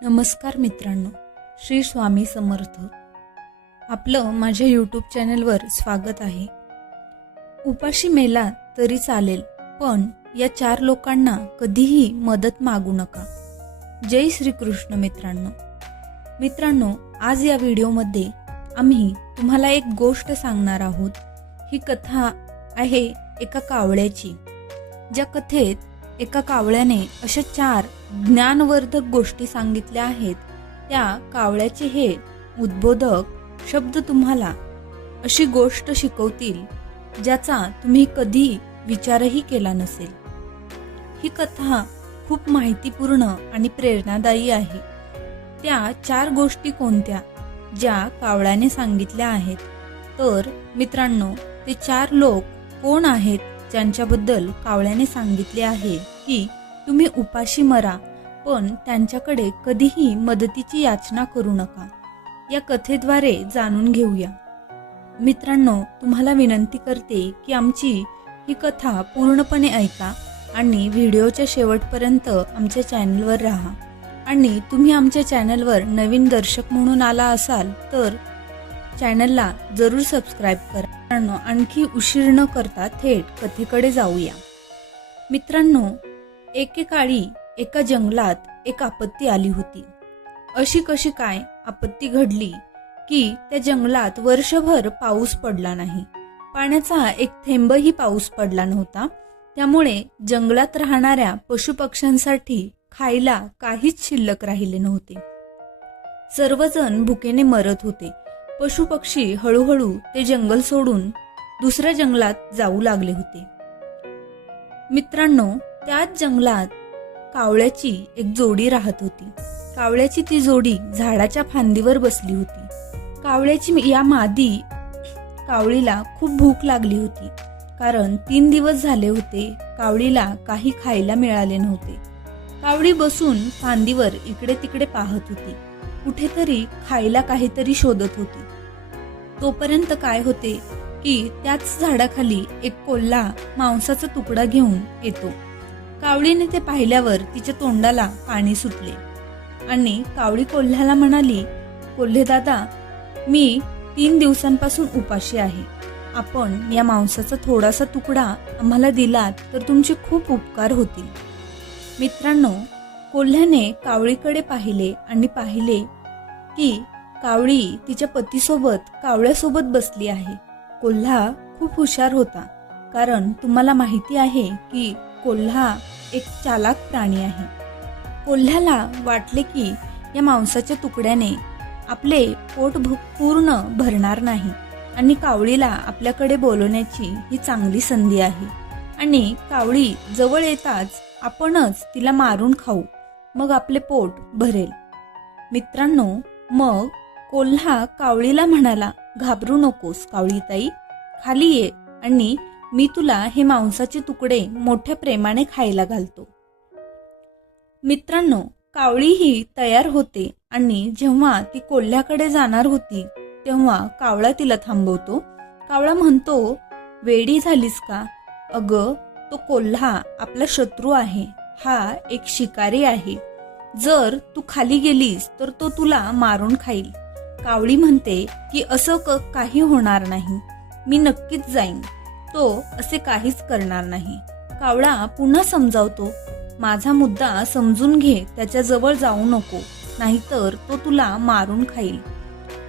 नमस्कार मित्रांनो, श्री स्वामी समर्थ. आपलं माझ्या यूट्यूब चॅनलवर स्वागत आहे. उपाशी मेला तरी चालेल, पण या 4 लोकांना कधीही मदत मागू नका. जय श्री कृष्ण मित्रांनो, आज या व्हिडिओमध्ये आम्ही तुम्हाला एक गोष्ट सांगणार आहोत. ही कथा आहे एका कावळ्याची. ज्या कथेत एका कावळ्याने अशा 4 ज्ञानवर्धक गोष्टी सांगितल्या आहेत. त्या कावळ्याचे हे उद्बोधक शब्द तुम्हाला अशी गोष्ट शिकवतील ज्याचा तुम्ही कधी विचारही केला नसेल. ही कथा खूप माहितीपूर्ण आणि प्रेरणादायी आहे. त्या 4 गोष्टी कोणत्या ज्या कावळ्याने सांगितल्या आहेत? तर मित्रांनो, ते 4 लोक कोण आहेत ज्यांच्याबद्दल कावळ्याने सांगितले आहे की तुम्ही उपाशी मरा, पण त्यांच्याकडे कधीही मदतीची याचना करू नका. या कथेद्वारे जाणून घेऊया. मित्रांनो, तुम्हाला विनंती करते की आमची ही कथा पूर्णपणे ऐका आणि व्हिडिओच्या शेवटपर्यंत आमच्या चॅनलवर राहा. आणि तुम्ही आमच्या चॅनलवर नवीन दर्शक म्हणून आला असाल तर चॅनलला जरूर सबस्क्राईब करा. मित्रांनो, आणखी उशीर न करता थेट कथेकडे जाऊया. मित्रांनो, एकेकाळी एका जंगलात एक आपत्ती आली होती. अशी कशी काय आपत्ती घडली की त्या जंगलात वर्षभर पाऊस पडला नाही. पाण्याचा एक थेंबही पाऊस पडला नव्हता. त्यामुळे जंगलात राहणाऱ्या पशुपक्ष्यांसाठी खायला काहीच शिल्लक राहिले नव्हते. सर्वजण भुकेने मरत होते. पशुपक्षी हळूहळू ते जंगल सोडून दुसऱ्या जंगलात जाऊ लागले होते. मित्रांनो, त्याच जंगलात कावळ्याची एक जोडी राहत होती. कावळ्याची ती जोडी झाडाच्या फांदीवर बसली होती. कावळ्याची या मादी कावळीला खूप भूक लागली होती, कारण 3 दिवस झाले होते कावळीला काही खायला मिळाले नव्हते. कावळी बसून फांदीवर इकडे तिकडे पाहत होती. कुठेतरी खायला काहीतरी शोधत होती. तोपर्यंत काय होते की त्याच झाडाखाली एक कोल्हा मांसाचा तुकडा घेऊन येतो. कावळीने ते पाहिल्यावर तिच्या तोंडाला पाणी सुटले आणि कावळी कोल्ह्याला म्हणाली, कोल्हे दादा, मी 3 दिवसांपासून उपाशी आहे. आपण या मांसाचा थोडासा तुकडा आम्हाला दिलात तर तुमचे खूप उपकार होतील. मित्रांनो, कोल्ह्याने कावळीकडे पाहिले आणि पाहिले की कावळी तिच्या पतीसोबत कावळ्यासोबत बसली आहे. कोल्हा खूप हुशार होता, कारण तुम्हाला माहिती आहे की कोल्हा एक चालाक प्राणी आहे. कोल्ह्याला वाटले की या मांसाच्या तुकड्याने आपले पोट पूर्ण भरणार नाही आणि कावळीला आपल्याकडे बोलवण्याची ही चांगली संधी आहे. आणि कावळी जवळ येताच आपणच तिला मारून खाऊ, मग आपले पोट भरेल. मित्रांनो, मग कोल्हा कावळीला म्हणाला, घाबरू नकोस कावळीताई, खाली ये आणि मी तुला हे मांसाचे तुकडे मोठ्या प्रेमाने खायला घालतो. मित्रांनो, कावळीही तयार होते आणि जेव्हा ती कोल्ह्याकडे जाणार होती तेव्हा कावळा तिला थांबवतो. कावळा म्हणतो, वेडी झालीस का? अगं, तो कोल्हा आपला शत्रू आहे. हा एक शिकारी आहे. जर तू खाली गेलीस तर तो तुला मारून खाईल. कावळी म्हणते की असं काही होणार नाही, मी नक्कीच जाईन. तो असे काहीच करणार नाही. कावळा पुन्हा समजावतो, माझा मुद्दा समजून घे, त्याच्या जवळ जाऊ नको, नाहीतर तो तुला मारून खाईल.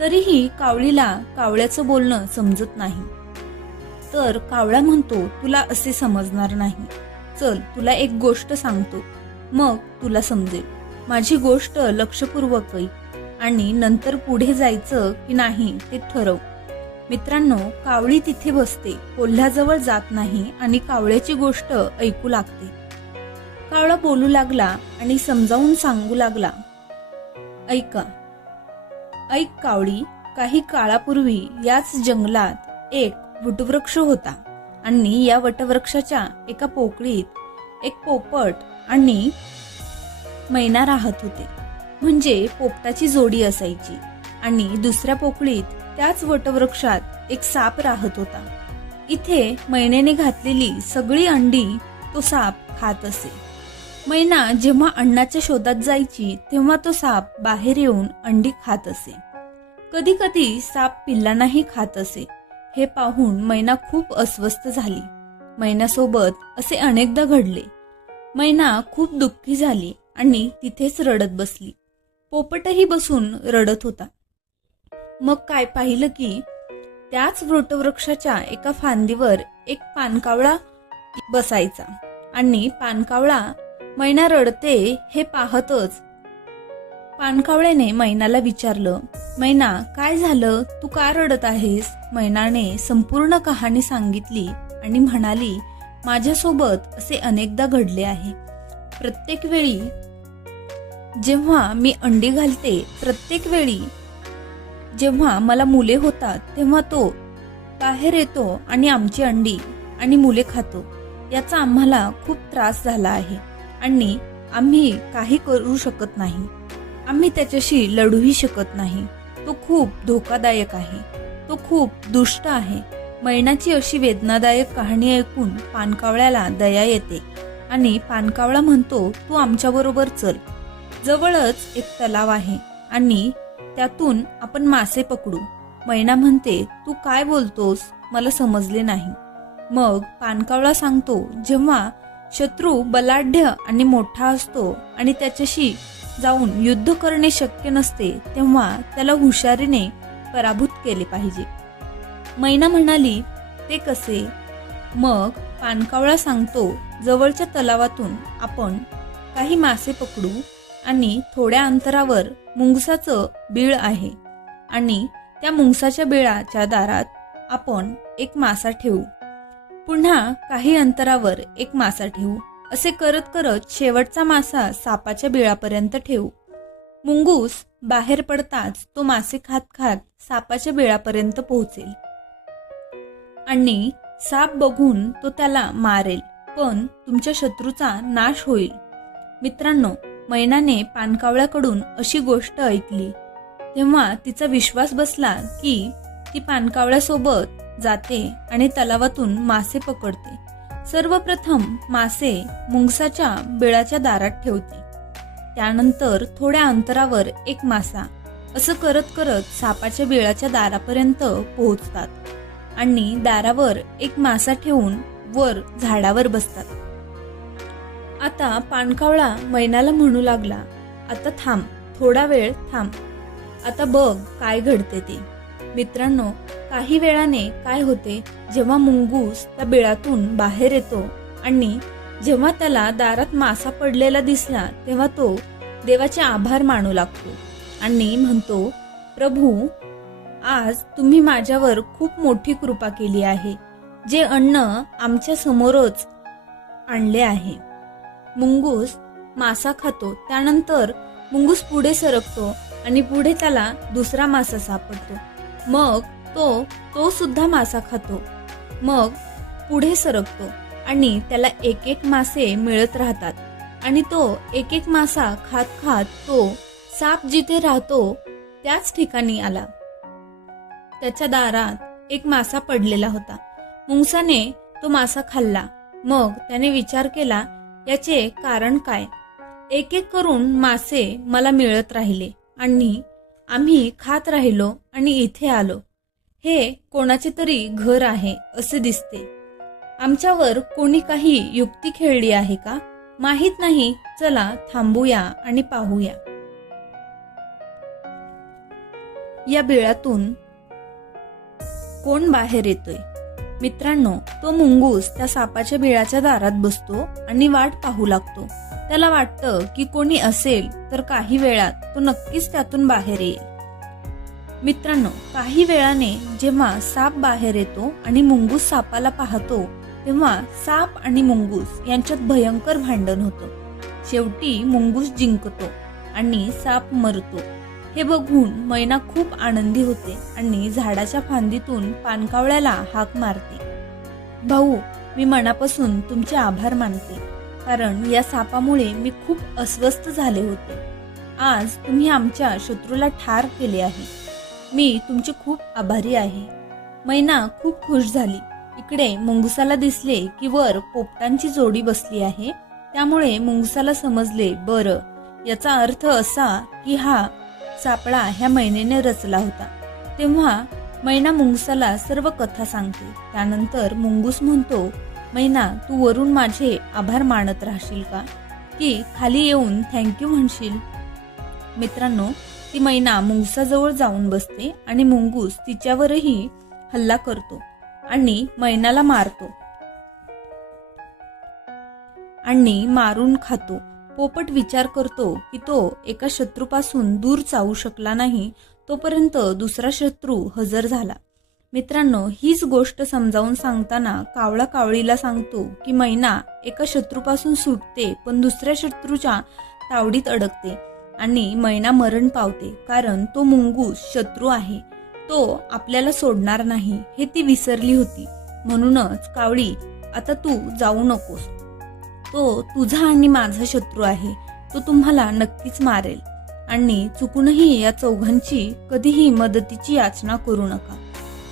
तरीही कावळीला कावळ्याचं बोलणं समजत नाही. तर कावळा म्हणतो, तुला असे समजणार नाही. चल, तुला एक गोष्ट सांगतो, मग तुला समजेल. माझी गोष्ट लक्षपूर्वक ऐक आणि नंतर पुढे जायचं की नाही ते ठरव. मित्रांनो, कावळी तिथे बसते, कोल्ह्याजवळ जात नाही आणि कावळ्याची गोष्ट ऐकू लागते. कावळा बोलू लागला आणि समजावून सांगू लागला, ऐक कावळी, काही काळापूर्वी याच जंगलात एक वटवृक्ष होता आणि या वटवृक्षाच्या एका पोकळीत एक पोपट आणि मैना राहत होते. म्हणजे पोपटाची जोडी असायची. आणि दुसऱ्या पोकळीत त्याच वटवृक्षात एक साप राहत होता. इथे मैनेने घातलेली सगळी अंडी तो साप खात असे. मैना जेव्हा अन्नाच्या शोधात जायची तेव्हा तो साप बाहेर येऊन अंडी खात असे. कधी कधी साप पिल्लांनाही खात असे. हे पाहून मैना खूप अस्वस्थ झाली. मैन्यासोबत असे अनेकदा घडले. मैना खूप दुःखी झाली आणि तिथेच रडत बसली. पोपटही बसून रडत होता. मग काय पाहिलं की त्याच वटवृक्षाच्या एका फांदीवर एक पानकावळा बसायचा आणि पानकावळा मैना रडते हे पाहतच पानकावळ्याने मैनाला विचारलं, मैना काय झालं, तू का रडत आहेस? मैनाने संपूर्ण कहाणी सांगितली आणि म्हणाली, माझ्यासोबत असे अनेकदा घडले आहे. प्रत्येक वेळी जेव्हा मी अंडी घालते, प्रत्येक वेळी जेव्हा मला मुले होतात तेव्हा तो बाहेर येतो आणि आमची अंडी आणि मुले खातो. याचा आम्हाला खूप त्रास झाला आहे आणि आम्ही काही करू शकत नाही. आम्ही त्याच्याशी लढूही शकत नाही. तो खूप धोकादायक आहे. तो खूप दुष्ट आहे. मैनाची अशी वेदनादायक कहाणी ऐकून पानकावळ्याला दया येते आणि पानकावळा म्हणतो, तू आमच्याबरोबर चल. जवळच एक तलाव आहे आणि त्यातून आपण मासे पकडू. मैना म्हणते, तू काय बोलतोस, मला समजले नाही. मग पानकावळा सांगतो, जेव्हा शत्रू बलाढ्य आणि मोठा असतो आणि त्याच्याशी जाऊन युद्ध करणे शक्य नसते तेव्हा त्याला हुशारीने पराभूत केले पाहिजे. मैना म्हणाली, ते कसे? मग पानकावळा सांगतो, जवळच्या तलावातून आपण काही मासे पकडू आणि थोड्या अंतरावर मुंगसाचं बीळ आहे आणि त्या मुंगसाच्या बिळाच्या दारात आपण एक मासा ठेवू. पुन्हा काही अंतरावर एक मासा ठेवू. असे करत करत शेवटचा मासा सापाच्या बिळापर्यंत ठेवू. मुंगूस बाहेर पडताच तो मासे खात खात सापाच्या बिळापर्यंत पोहोचेल आणि साप बघून तो त्याला मारेल, पण तुमच्या शत्रूचा नाश होईल. मित्रांनो, मैनाने पानकावळ्याकडून अशी गोष्ट ऐकली तेव्हा तिचा विश्वास बसला की ती पानकावळ्यासोबत जाते आणि तलावातून मासे पकडते. सर्वप्रथम मासे मुंगसाच्या बिळाच्या दारात ठेवते. त्यानंतर थोड्या अंतरावर एक मासा. असं करत करत सापाच्या बिळाच्या दारापर्यंत पोहोचतात आणि दारावर एक मासा ठेवून वर झाडावर बसतात. आता पानकावळा मैनाला म्हणू लागला, आता थांब, थोडा वेळ थांब. आता बघ काय घडते ते. मित्रांनो, काही वेळाने काय होते, जेव्हा मुंगूस त्या बिळातून बाहेर येतो आणि जेव्हा त्याला दारात मासा पडलेला दिसला तेव्हा तो देवाचे आभार मानू लागतो आणि म्हणतो, प्रभू, आज तुम्ही माझ्यावर खूप मोठी कृपा केली आहे. जे अन्न आमच्या समोरच आणले आहे. मुंगूस मासा खातो. त्यानंतर मुंगूस पुढे सरकतो आणि पुढे त्याला दुसरा मासा सापडतो. मग तो सुद्धा मासा खातो. मग पुढे सरकतो आणि त्याला एक एक मासे मिळत राहतात आणि तो एक एक मासा खात खात तो साप जिथे राहतो त्याच ठिकाणी आला. त्याच्या दारात एक मासा पडलेला होता. मुंगसाने तो मासा खाल्ला. मग त्याने विचार केला, याचे कारण काय? एक एक करून मासे मला मिळत राहिले आणि आम्ही खात राहिलो आणि इथे आलो. हे कोणाचे तरी घर आहे असे दिसते. आमच्यावर कोणी काही युक्ती खेळली आहे का? माहित नाही. चला थांबूया आणि पाहूया. या बिळातून कोण बाहेर येतोय? मित्रांनो, तो मुंगूस त्या सापाच्या बिळाच्या दारात बसतो आणि वाट पाहू लागतो. त्याला वाटतं की कोणी असेल तर काही वेळात तो नक्कीच त्यातून बाहेर येईल. मित्रांनो, काही वेळाने जेव्हा साप बाहेर येतो आणि मुंगूस सापाला पाहतो तेव्हा साप आणि मुंगूस यांच्यात भयंकर भांडण होतं. शेवटी मुंगूस जिंकतो आणि साप मरतो. हे बघून मैना खूप आनंदी होते आणि झाडाच्या फांदीतून पानकावळ्याला हाक मारते, भाऊ, मी मनापासून तुमचे आभार मानते, कारण या सापामुळे मी खूप अस्वस्थ झाले होते. आज तुम्ही आमच्या शत्रूला ठार केले आहे. मी तुमचे खूप आभारी आहे. मैना खूप खुश झाली. इकडे मुंगुसाला दिसले की वर पोपटांची जोडी बसली आहे त्यामुळे मुंगसाला समजले, बरं, याचा अर्थ असा की हा सापळा ह्या मैनेने रचला होता. तेव्हा मैना मुंगसाला सर्व कथा सांगते. त्यानंतर मुंगूस म्हणतो, मैना, तू वरून माझे आभार मानत राहशील का, की खाली येऊन थँक्यू म्हणशील? मित्रांनो, ती मैना मुंगसाजवळ जाऊन बसते आणि मुंगूस तिच्यावरही हल्ला करतो आणि मैनाला मारतो आणि मारून खातो. पोपट विचार करतो की तो एका शत्रूपासून दूर जाऊ शकला नाही तोपर्यंत दुसरा शत्रू हजर झाला. मित्रांनो, हीच गोष्ट समजावून सांगताना कावळा कावळीला सांगतो की मैना एका शत्रूपासून सुटते पण दुसऱ्या शत्रूच्या तावडीत अडकते आणि मैना मरण पावते, कारण तो मुंगूस शत्रू आहे. तो आपल्याला सोडणार नाही हे ती विसरली होती. म्हणूनच कावळी, आता तू जाऊ नकोस. तो तुझा आणि माझा शत्रू आहे. तो तुम्हाला नक्कीच मारेल आणि चुकूनही या चौघांची कधीही मदतीची याचना करू नका.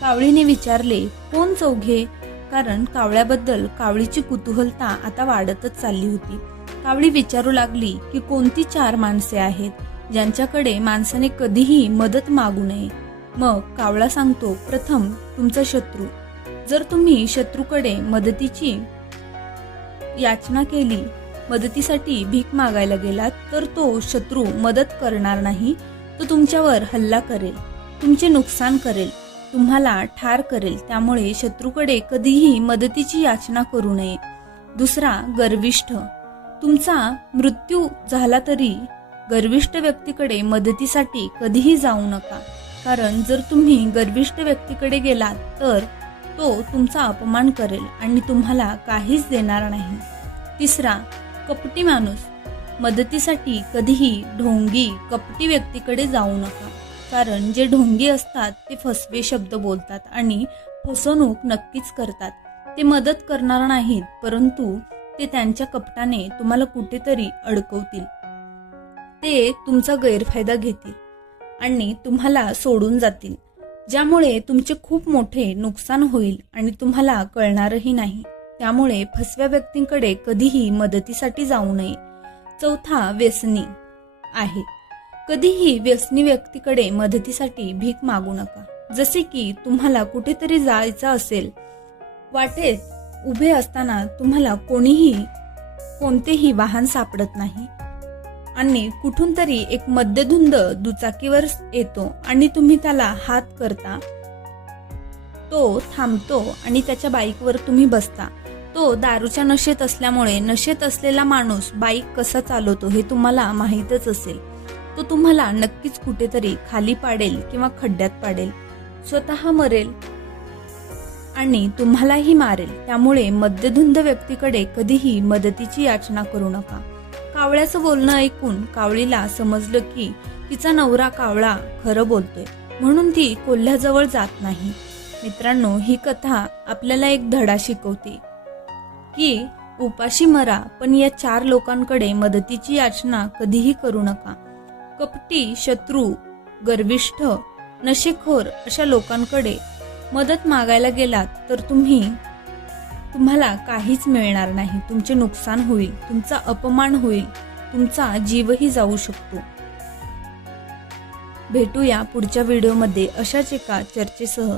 कावळीने विचारले, कोण चौघे? कारण कावळ्याबद्दल कावळीची कुतूहलता आता वाढतच चालली होती. कावळी विचारू लागली की कोणती 4 माणसे आहेत ज्यांच्याकडे माणसाने कधीही मदत मागू नये. मग कावळा सांगतो, प्रथम तुमचा शत्रू. जर तुम्ही शत्रूकडे मदतीची याचना केली, मदतीसाठी भीक मागायला गेलात, तर तो शत्रू मदत करणार नाही. तो तुमच्यावर हल्ला करेल, तुमचे नुकसान करेल, तुम्हाला ठार करेल. त्यामुळे शत्रूकडे कधीही मदतीची याचना करू नये. दुसरा, गर्विष्ठ. तुमचा मृत्यू झाला तरी गर्विष्ठ व्यक्तीकडे मदतीसाठी कधीही जाऊ नका, कारण जर तुम्ही गर्विष्ठ व्यक्तीकडे गेलात तर तो तुमचा अपमान करेल आणि तुम्हाला काहीच देणार नाही. तिसरा, कपटी माणूस. मदतीसाठी कधीही ढोंगी कपटी व्यक्तीकडे जाऊ नका, कारण जे ढोंगी असतात ते फसवे शब्द बोलतात आणि फसवणूक नक्कीच करतात. ते मदत करणार नाहीत, परंतु ते त्यांच्या कपटाने तुम्हाला कुठेतरी अडकवतील. ते तुमचा गैरफायदा घेतील आणि तुम्हाला सोडून जातील, ज्यामुळे तुमचे खूप मोठे नुकसान होईल आणि तुम्हाला कळणारही नाही. त्यामुळे फसव्या व्यक्तींकडे कधीही मदतीसाठी जाऊ नये. चौथा, व्यसनी आहे. कधीही व्यसनी व्यक्तीकडे मदतीसाठी भीक मागू नका. जसे की तुम्हाला कुठेतरी जायचं असेल, वाटेत उभे असताना तुम्हाला कोणतेही वाहन सापडत नाही आणि कुठून तरी एक मद्यधुंद दुचाकीवर येतो आणि तुम्ही त्याला हात करता. तो थांबतो आणि त्याच्या बाईकवर तुम्ही बसता. तो दारूच्या नशेत असल्यामुळे नशेत असलेला माणूस बाईक कसा चालवतो हे तुम्हाला माहीतच असेल. तो तुम्हाला नक्कीच कुठेतरी खाली पाडेल किंवा खड्ड्यात पाडेल, स्वतः मरेल आणि तुम्हालाही मारेल. त्यामुळे मद्यधुंद व्यक्तीकडे कधीही मदतीची याचना करू नका. कावळ्याचं बोलणं ऐकून कावळीला समजलं की तिचा नवरा कावळा खरं बोलतोय, म्हणून ती कोल्ह्याजवळ जात नाही. मित्रांनो, ही कथा आपल्याला एक धडा शिकवते की उपाशी मरा, पण या 4 लोकांकडे मदतीची याचना कधीही करू नका. कपटी, शत्रू, गर्विष्ठ, नशेखोर अशा लोकांकडे मदत मागायला गेलात तर तुम्हाला काहीच मिळणार नाही. तुमचे नुकसान होईल, तुमचा अपमान होईल, तुमचा जीवही जाऊ शकतो. भेटूया पुढच्या व्हिडिओमध्ये अशाच एका चर्चेसह.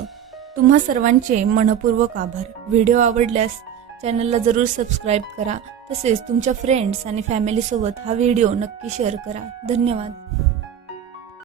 तुम्हा सर्वांचे मनपूर्वक आभार. व्हिडिओ आवडल्यास चॅनलला जरूर सबस्क्राईब करा. तसेच तुमच्या फ्रेंड्स आणि फॅमिलीसोबत हा व्हिडिओ नक्की शेअर करा. धन्यवाद.